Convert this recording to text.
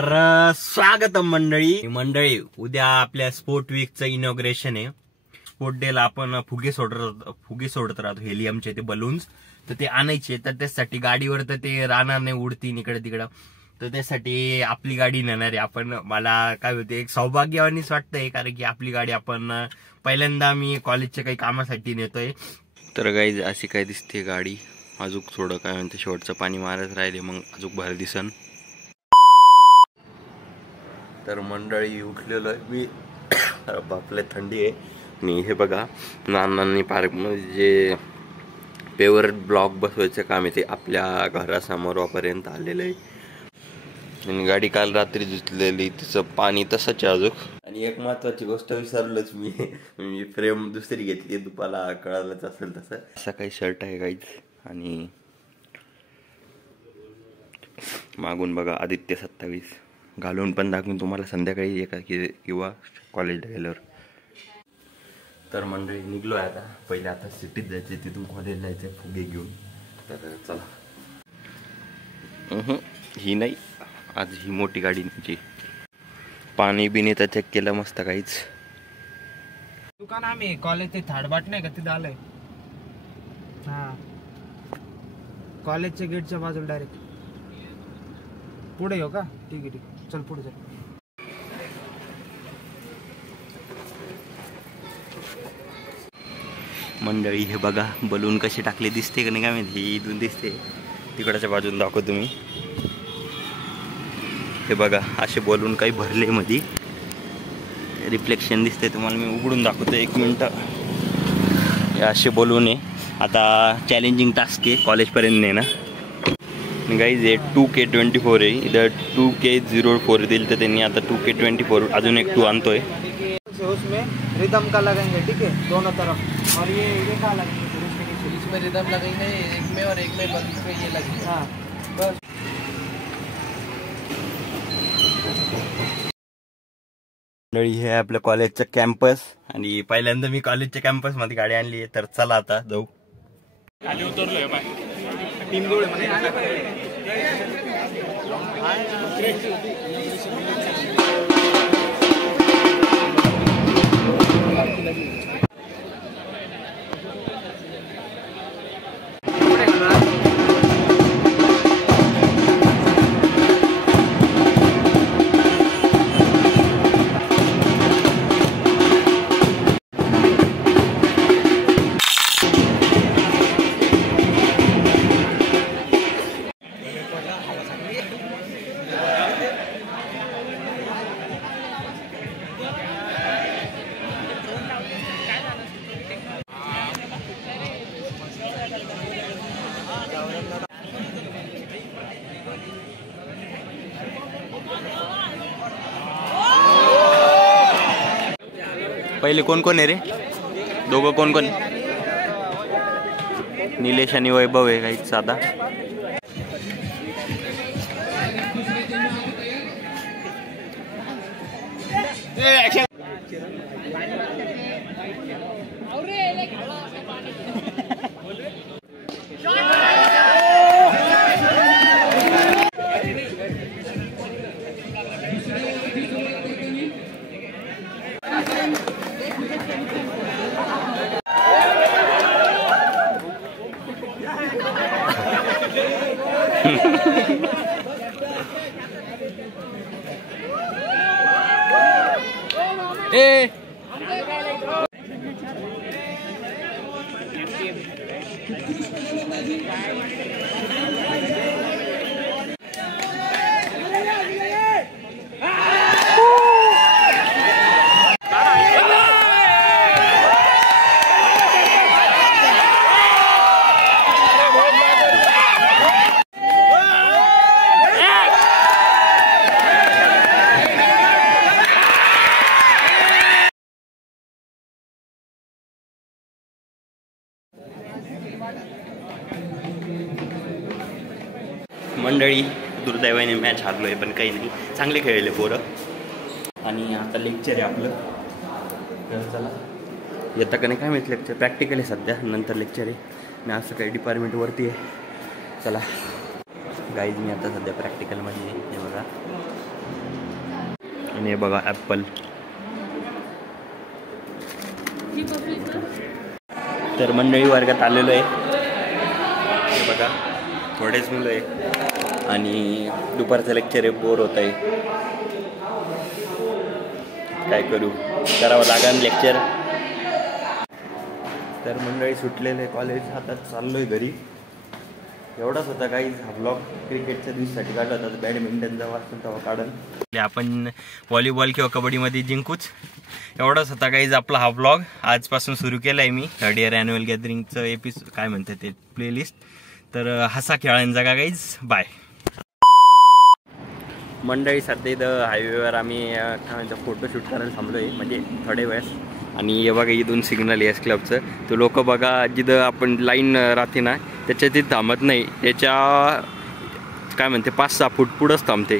तर स्वागतम मंडळी उद्या आपल्या स्पोर्ट वीकचं इनॉग्रेशन आहे। स्पोर्ट डेला आपण फुगे सोडत राहतो हेलियमचे ते बलून्स, तर ते आणायचे। तर त्यासाठी गाडीवर तर ते राहणार नाही, उडतील इकडे तिकडं, तर त्यासाठी आपली गाडी नेणार आहे आपण। मला काय होते एक सौभाग्यवानीच वाटतंय, कारण की आपली गाडी आपण पहिल्यांदा मी कॉलेजच्या काही कामासाठी नेतोय। तर गाईज अशी काय दिसते गाडी, अजून थोडं काय म्हणते शेवटचं पाणी मारत राहिले, मग अजून भर दिसन। तर मंडळी उठलेलो आहे मी, बापले थंडी आहे। आणि हे बघा नानांनी पार्क मध्ये जे पेवर ब्लॉक बसवायचं काम आहे ते आपल्या घरासमोरपर्यंत आलेलं आहे। आणि गाडी काल रात्री धुतलेली, तिचं पाणी तसंच आहे अजून। आणि एक महत्वाची गोष्ट विसरलोच मी फ्रेम दुसरी घेतली, दुपाला कळालंच असेल तसं। असा काही शर्ट आहे गाईज, आणि मागून बघा आदित्य 27 घालून पण दाखवून तुम्हाला संध्याकाळी एका किंवा कॉलेजला गेल्यावर। तर मंडळी निघलो आहे आता, पहिले आता सिटीत जायचे, तिथून कॉलेजला जायचे फुगे घेऊन। तर चला, ही नाही आज ही मोठी गाडी न्यायची। पाणी बिनी तर चेक केलं मस्त काहीच। दुकान आम्ही कॉलेज ते थाडबाट नाही का तिथं आलंय, हा कॉलेजच्या गेटच्या बाजूला डायरेक्ट पुढे येऊ का? ठीक आहे चल पुढे चल। मंडळी हे बघा बलून कसे टाकले, दिसते का नाही काय माहिती, ही इथून दिसते, तिकडच्या बाजून दाखव तुम्ही। हे बघा असे बलून काही भरले, मध्ये रिफ्लेक्शन दिसते तुम्हाला, मी उघडून दाखवतो एक मिनिट। हे असे बलून आहे, आता चॅलेंजिंग टास्क आहे कॉलेजपर्यंत नेणं। गाईज हे 2K24 आहे, इधर 2K04 दिल, तर त्यांनी आता 2K24 अजून एक 2 आणतोय। उसमें रिदम का लगाएंगे, ठीक है दोनों तरफ, और ये का लगेंगे इसमें रिदम लगेंगे एक में, और एक में बस ये लगेंगे। हाँ बस हे आपल्या कॉलेजचं कॅम्पस, आणि पहिल्यांदा मी कॉलेजच्या कॅम्पस मध्ये गाडी आणली आहे। तर चला आता जाऊ। खाली उतरलोय बाय, टीम जोड म्हणे पहिले कोण कोण आहे रे, दोघं कोण कोण? निलेश आणि वैभव आहे काही साधा। ए मंडळी दुर्दैवाने मॅच हारलोय, पण काही नाही, चांगले खेळले पोरं। आणि आता लेक्चर आहे आपलं, तर चला येता का नाही काय माहिती, लेक्चर प्रॅक्टिकल आहे सध्या, नंतर लेक्चर आहे। मी असं काही डिपार्टमेंटवरती आहे। चला गाईज मी आता सध्या प्रॅक्टिकलमध्ये आहे, हे बघा आणि हे बघा ॲपल. तर मंडळी वर्गात आलेलो आहे. हे बघा थोडेच मुलं आहे आणि दुपारचं लेक्चर आहे, बोर होत आहे. काय करू, करावं लागेल लेक्चर. तर मंडळी सुटलेलं आहे कॉलेज, आता चाललोय घरी. एवढाच होता काही हा ब्लॉग. क्रिकेटच्या दिवसासाठी काढला होता, बॅडमिंटनचा वाचून तेव्हा काढून आपण व्हॉलीबॉल किंवा कबड्डीमध्ये जिंकूच. एवढाच होता काहीच आपला हा ब्लॉग. आजपासून सुरू केला आहे मी 3rd इयर ॲन्युअल गॅदरिंगचं एपिसोड, काय म्हणते ते, प्लेलिस्ट. तर हसा खेळांचा का काहीच. बाय मंडळी. सध्या इथं हायवेवर आम्ही काय म्हणतो फोटोशूट करायला थांबलो आहे, म्हणजे थोड्या वेळेस. आणि हे बघा इथून सिग्नल एस क्लबचं. तो लोक बघा जिथं आपण लाईन राहते ना त्याच्या तिथं थांबत नाही, त्याच्या काय म्हणते 5-6 फूट पुढंच थांबते.